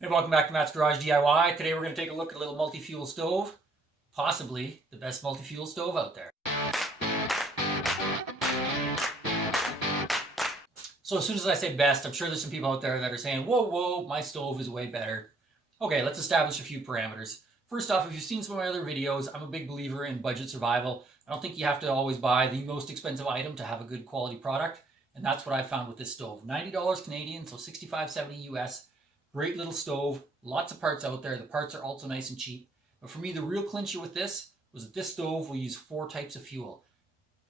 Hey, welcome back to Matt's Garage DIY. Today we're going to take a look at a little multi-fuel stove, possibly the best multi-fuel stove out there. So as soon as I say best, I'm sure there's some people out there that are saying, whoa, my stove is way better. Okay, let's establish a few parameters. First off, if you've seen some of my other videos, I'm a big believer in budget survival. I don't think you have to always buy the most expensive item to have a good quality product, and that's what I found with this stove. $90 Canadian, so $65.70 US. Great little stove, lots of parts out there. The parts are also nice and cheap. But for me, the real clincher with this was that this stove will use 4 types of fuel: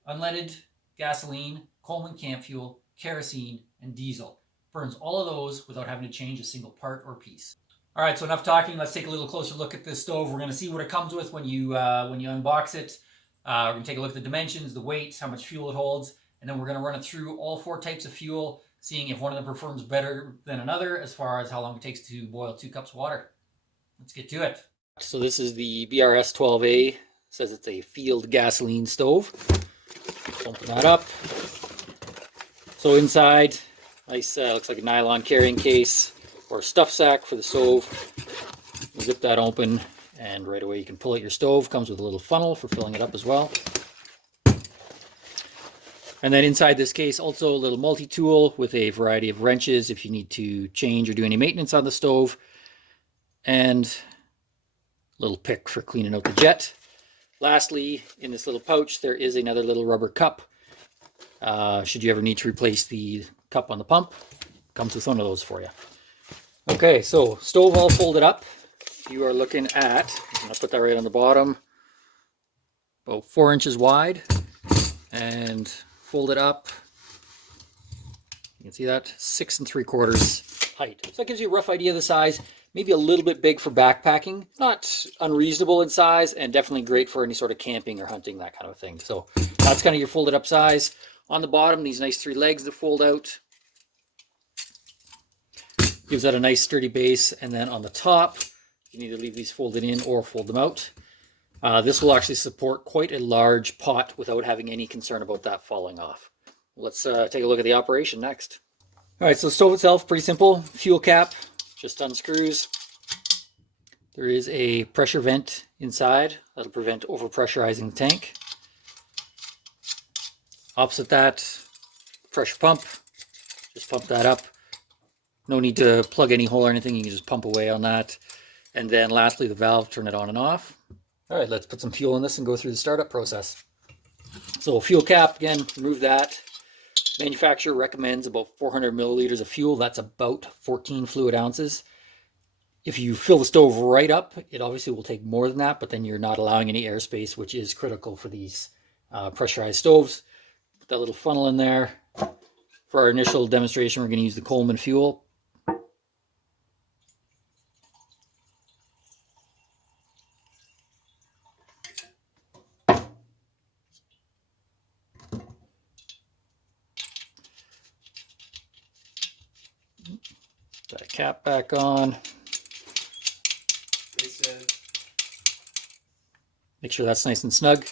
unleaded, gasoline, Coleman camp fuel, kerosene, and diesel. Burns all of those without having to change a single part or piece. All right, so enough talking. Let's take a little closer look at this stove. We're going to see what it comes with when you unbox it. We're going to take a look at the dimensions, the weight, how much fuel it holds, and then we're going to run it through all 4 types of fuel, seeing if one of them performs better than another as far as how long it takes to boil 2 cups of water. Let's get to it. So this is the BRS 12A. It says it's a field gasoline stove. Open that up. So inside, nice, looks like a nylon carrying case or a stuff sack for the stove. Zip that open, and right away you can pull out your stove. Comes with a little funnel for filling it up as well. And then inside this case, also a little multi-tool with a variety of wrenches if you need to change or do any maintenance on the stove. And a little pick for cleaning out the jet. Lastly, in this little pouch, there is another little rubber cup. Should you ever need to replace the cup on the pump, comes with one of those for you. Okay, so stove all folded up. You are looking at, I'm going to put that right on the bottom, about 4 inches wide, and fold it up. You can see that, 6 3/4 height. So that gives you a rough idea of the size. Maybe a little bit big for backpacking. Not unreasonable in size, and definitely great for any sort of camping or hunting, that kind of thing. So that's kind of your folded up size. On the bottom, these nice 3 legs that fold out. Gives that a nice sturdy base. And then on the top, you can either leave these folded in or fold them out. This will actually support quite a large pot without having any concern about that falling off. Let's take a look at the operation next. All right, so the stove itself, pretty simple. Fuel cap, just unscrews. There is a pressure vent inside that'll prevent overpressurizing the tank. Opposite that, pressure pump. Just pump that up. No need to plug any hole or anything. You can just pump away on that. And then lastly, the valve, turn it on and off. All right, let's put some fuel in this and go through the startup process. So fuel cap, again, remove that. Manufacturer recommends about 400 milliliters of fuel. That's about 14 fluid ounces. If you fill the stove right up, it obviously will take more than that, but then you're not allowing any airspace, which is critical for these pressurized stoves. Put that little funnel in there. For our initial demonstration, we're going to use the Coleman fuel. Put that cap back on. Make sure that's nice and snug.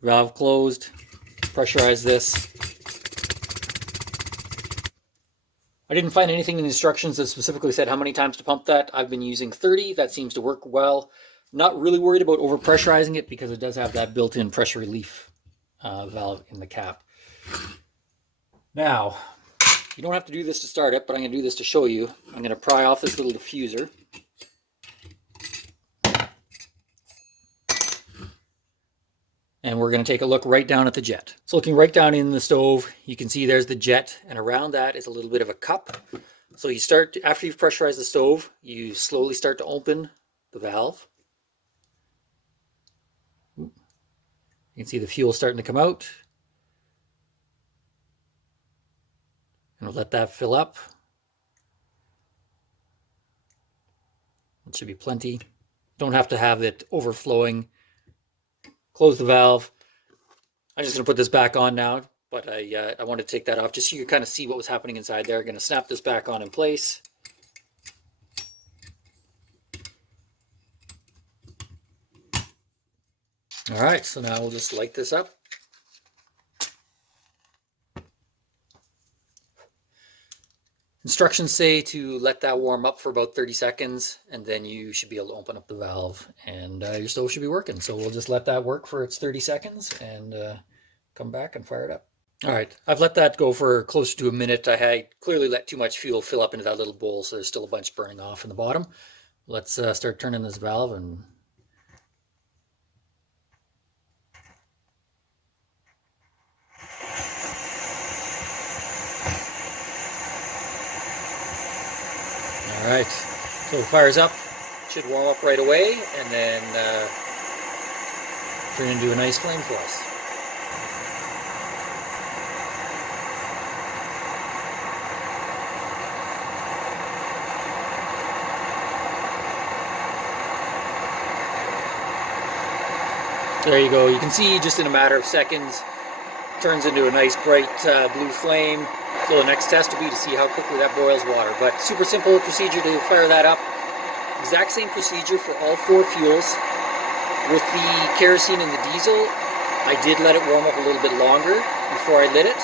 Valve closed. Pressurize this. I didn't find anything in the instructions that specifically said how many times to pump that. I've been using 30. That seems to work well. Not really worried about overpressurizing it because it does have that built-in pressure relief valve in the cap. Now, you don't have to do this to start it, but I'm going to do this to show you. I'm going to pry off this little diffuser. And we're going to take a look right down at the jet. So looking right down in the stove, you can see there's the jet, and around that is a little bit of a cup. So you start, after you've pressurized the stove, you slowly start to open the valve. You can see the fuel starting to come out. And we'll let that fill up. It should be plenty. Don't have to have it overflowing. Close the valve. I'm just going to put this back on now, but I wanted to take that off just so you can kind of see what was happening inside there. I'm going to snap this back on in place. All right, so now we'll just light this up. Instructions say to let that warm up for about 30 seconds, and then you should be able to open up the valve, and your stove should be working. So we'll just let that work for its 30 seconds and come back and fire it up. All right, I've let that go for closer to a minute. I had clearly let too much fuel fill up into that little bowl, so there's still a bunch burning off in the bottom. Let's start turning this valve and all right, so it fires up, should warm up right away, and then turn into a nice flame for us. There you go. You can see just in a matter of seconds, turns into a nice bright blue flame. So the next test will be to see how quickly that boils water. But super simple procedure to fire that up. Exact same procedure for all 4 fuels. With the kerosene and the diesel, I did let it warm up a little bit longer before I lit it,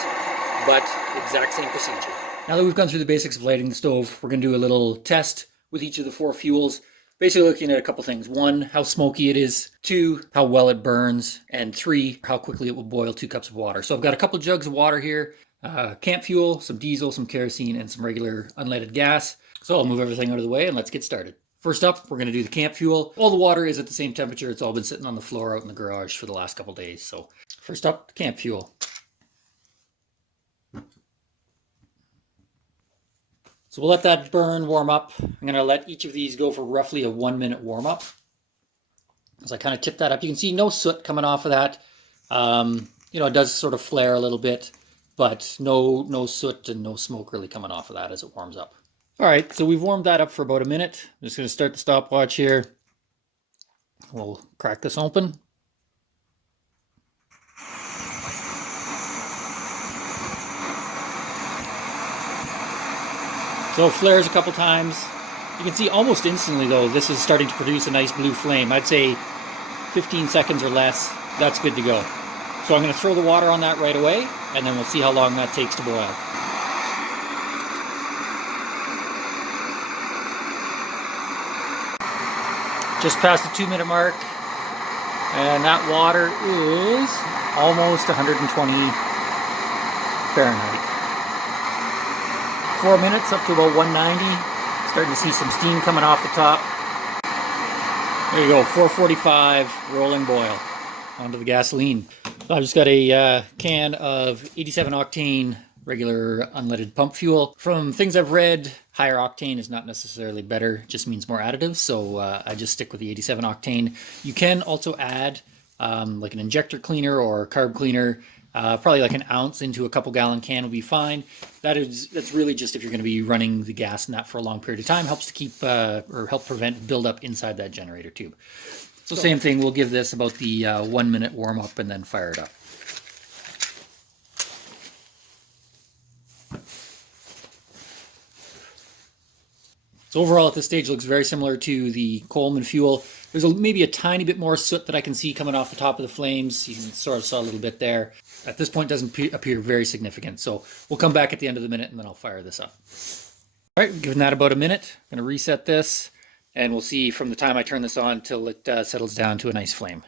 but exact same procedure. Now that we've gone through the basics of lighting the stove, we're going to do a little test with each of the 4 fuels. Basically looking at a couple things. 1, how smoky it is. 2, how well it burns. And 3, how quickly it will boil 2 cups of water. So I've got a couple jugs of water here. Camp fuel, some diesel, some kerosene, and some regular unleaded gas. So I'll move everything out of the way and let's get started. First up, we're going to do the camp fuel. All the water is at the same temperature. It's all been sitting on the floor out in the garage for the last couple days. So first up, camp fuel. So we'll let that burn, warm up. I'm going to let each of these go for roughly a 1-minute warm up. As I kind of tip that up, you can see no soot coming off of that. It does sort of flare a little bit, but no soot and no smoke really coming off of that as it warms up. All right, so we've warmed that up for about a minute. I'm just going to start the stopwatch here. We'll crack this open. So it flares a couple times. You can see almost instantly though, this is starting to produce a nice blue flame. I'd say 15 seconds or less, that's good to go. So I'm going to throw the water on that right away, and then we'll see how long that takes to boil. Just past the 2-minute mark, and that water is almost 120 Fahrenheit. 4 minutes up to about 190. Starting to see some steam coming off the top. There you go, 445 rolling boil onto the gasoline. So I've just got a can of 87 octane regular unleaded pump fuel. From things I've read, higher octane is not necessarily better, it just means more additives. So I just stick with the 87 octane. You can also add like an injector cleaner or carb cleaner. Probably like an ounce into a couple gallon can will be fine. That's really just if you're going to be running the gas in that for a long period of time. Helps to keep or help prevent buildup inside that generator tube. So same thing, we'll give this about the 1-minute warm up and then fire it up. So overall at this stage looks very similar to the Coleman fuel. There's maybe a tiny bit more soot that I can see coming off the top of the flames. You can sort of saw a little bit there. At this point doesn't appear very significant. So we'll come back at the end of the minute and then I'll fire this up. All right, giving that about a minute. I'm going to reset this and we'll see from the time I turn this on till it settles down to a nice flame.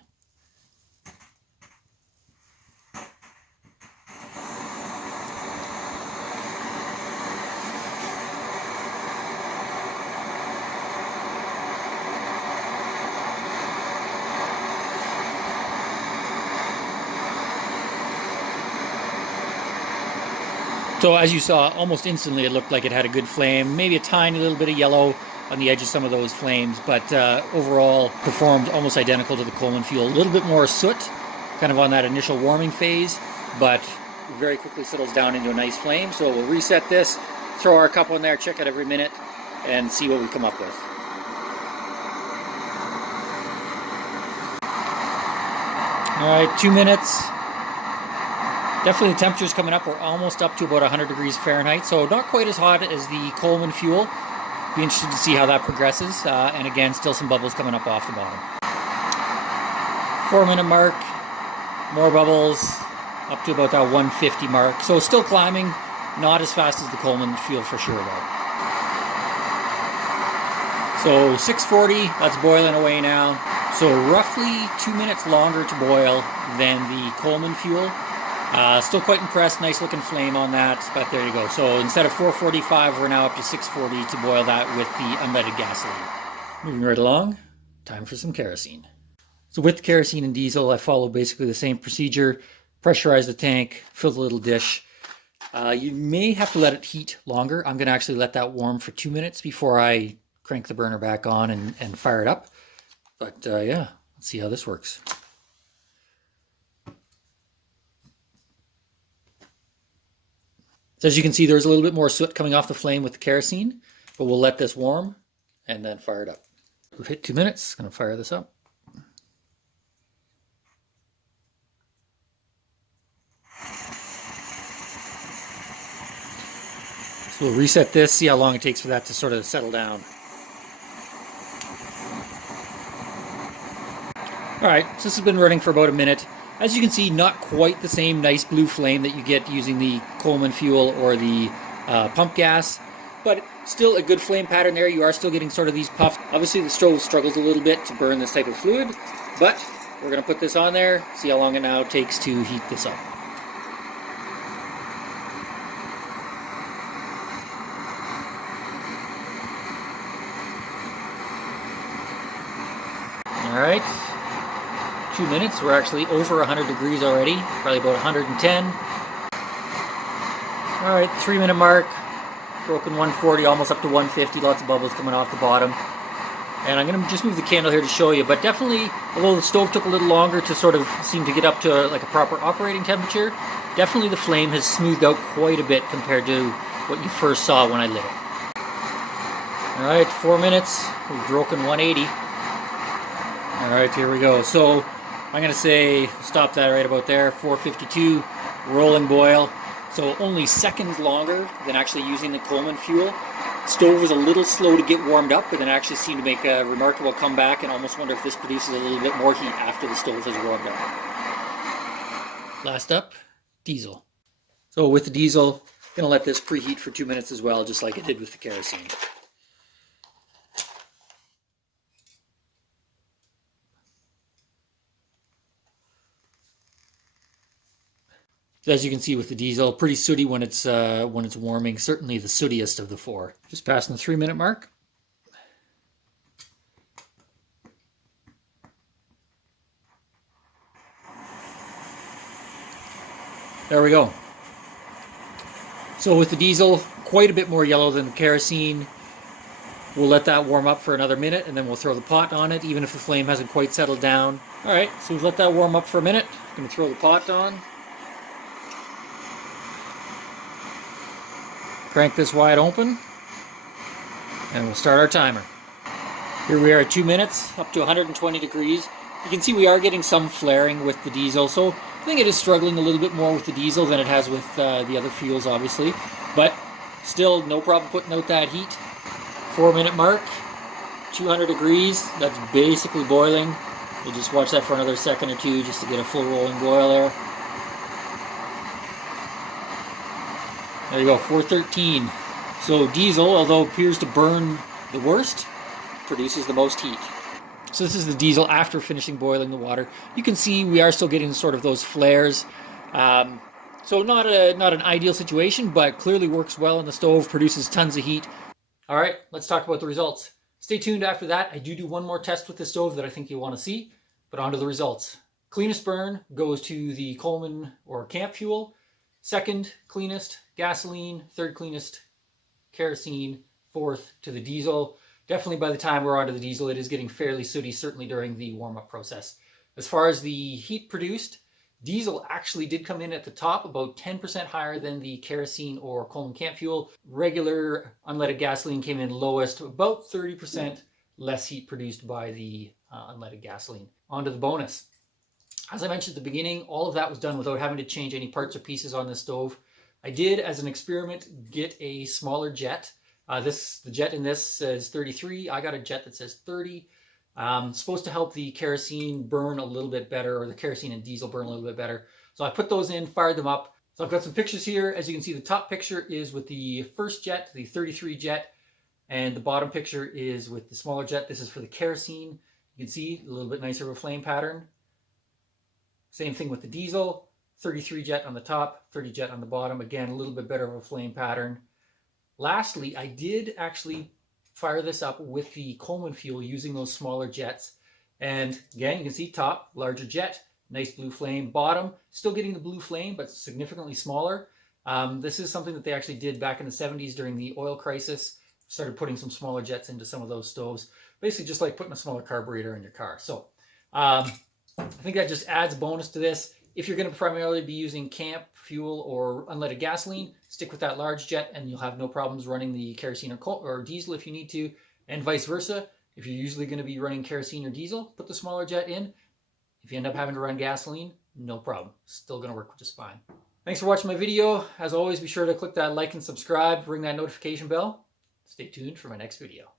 So as you saw, almost instantly it looked like it had a good flame, maybe a tiny little bit of yellow on the edge of some of those flames, but overall performed almost identical to the Coleman fuel. A little bit more soot, kind of on that initial warming phase, but very quickly settles down into a nice flame. So we'll reset this, throw our cup on there, check it every minute, and see what we come up with. All right, 2 minutes. Definitely the temperature's coming up. We're almost up to about 100 degrees Fahrenheit, so not quite as hot as the Coleman fuel. Be interested to see how that progresses. And again, still some bubbles coming up off the bottom. 4-minute mark, more bubbles, up to about that 150 mark. So still climbing, not as fast as the Coleman fuel for sure though. So 640, that's boiling away now. So roughly 2 minutes longer to boil than the Coleman fuel. Still quite impressed, nice looking flame on that, but there you go. So instead of 445, we're now up to 640 to boil that with the unleaded gasoline. Moving right along, time for some kerosene. So with kerosene and diesel, I follow basically the same procedure. Pressurize the tank, fill the little dish. You may have to let it heat longer. I'm gonna actually let that warm for 2 minutes before I crank the burner back on and fire it up. But yeah, let's see how this works. So as you can see, there's a little bit more soot coming off the flame with the kerosene, but we'll let this warm and then fire it up. We've hit 2 minutes, gonna fire this up. So we'll reset this, see how long it takes for that to sort of settle down. All right, so this has been running for about a minute. As you can see, not quite the same nice blue flame that you get using the Coleman fuel or the pump gas, but still a good flame pattern there. You are still getting sort of these puffs. Obviously the stove struggles a little bit to burn this type of fluid, but we're gonna put this on there, see how long it now takes to heat this up. All right. 2 minutes. We're actually over 100 degrees already, probably about 110. All right, 3 minute mark, broken 140, almost up to 150, lots of bubbles coming off the bottom. And I'm gonna just move the candle here to show you, but definitely, although the stove took a little longer to sort of seem to get up to like a proper operating temperature, definitely the flame has smoothed out quite a bit compared to what you first saw when I lit it. All right, 4 minutes, we've broken 180. All right, here we go. So I'm gonna say, stop that right about there, 452, rolling boil. So only seconds longer than actually using the Coleman fuel. Stove was a little slow to get warmed up, but then actually seemed to make a remarkable comeback, and almost wonder if this produces a little bit more heat after the stove has warmed up. Last up, diesel. So with the diesel, gonna let this preheat for 2 minutes as well, just like it did with the kerosene. As you can see with the diesel, pretty sooty when it's warming. Certainly the sootiest of the four. Just passing the 3 minute mark. There we go. So with the diesel, quite a bit more yellow than the kerosene. We'll let that warm up for another minute, and then we'll throw the pot on it, even if the flame hasn't quite settled down. All right, so we've let that warm up for a minute. I'm gonna throw the pot on. Crank this wide open, and we'll start our timer. Here we are at 2 minutes, up to 120 degrees. You can see we are getting some flaring with the diesel, so I think it is struggling a little bit more with the diesel than it has with the other fuels, obviously. But still, no problem putting out that heat. 4 minute mark, 200 degrees, that's basically boiling. We'll just watch that for another second or two just to get a full rolling boil there. There you go, 413. So diesel, although appears to burn the worst, produces the most heat. So this is the diesel after finishing boiling the water. You can see we are still getting sort of those flares. So not an ideal situation, but clearly works well in the stove, produces tons of heat. All right, let's talk about the results. Stay tuned after that. I do one more test with the stove that I think you'll want to see, but on to the results. Cleanest burn goes to the Coleman or camp fuel. Second cleanest, gasoline. Third cleanest, kerosene. Fourth to the diesel. Definitely by the time we're onto the diesel, it is getting fairly sooty, certainly during the warm-up process. As far as the heat produced, diesel actually did come in at the top, about 10% higher than the kerosene or Coleman camp fuel. Regular unleaded gasoline came in lowest, about 30% less heat produced by the unleaded gasoline. On to the bonus. As I mentioned at the beginning, all of that was done without having to change any parts or pieces on the stove. I did, as an experiment, get a smaller jet. The jet in this says 33. I got a jet that says 30. Supposed to help the kerosene burn a little bit better, or the kerosene and diesel burn a little bit better. So I put those in, fired them up. So I've got some pictures here. As you can see, the top picture is with the first jet, the 33 jet, and the bottom picture is with the smaller jet. This is for the kerosene. You can see a little bit nicer of a flame pattern. Same thing with the diesel, 33 jet on the top, 30 jet on the bottom. Again, a little bit better of a flame pattern. Lastly, I did actually fire this up with the Coleman fuel using those smaller jets. And again, you can see top, larger jet, nice blue flame. Bottom, still getting the blue flame, but significantly smaller. This is something that they actually did back in the 70s during the oil crisis. Started putting some smaller jets into some of those stoves. Basically just like putting a smaller carburetor in your car. So I think that just adds bonus to this. If you're going to primarily be using camp fuel or unleaded gasoline, stick with that large jet and you'll have no problems running the kerosene or diesel if you need to, and vice versa. If you're usually going to be running kerosene or diesel, put the smaller jet in. If you end up having to run gasoline, no problem. Still going to work just fine. Thanks for watching my video. As always, be sure to click that like and subscribe, ring that notification bell. Stay tuned for my next video.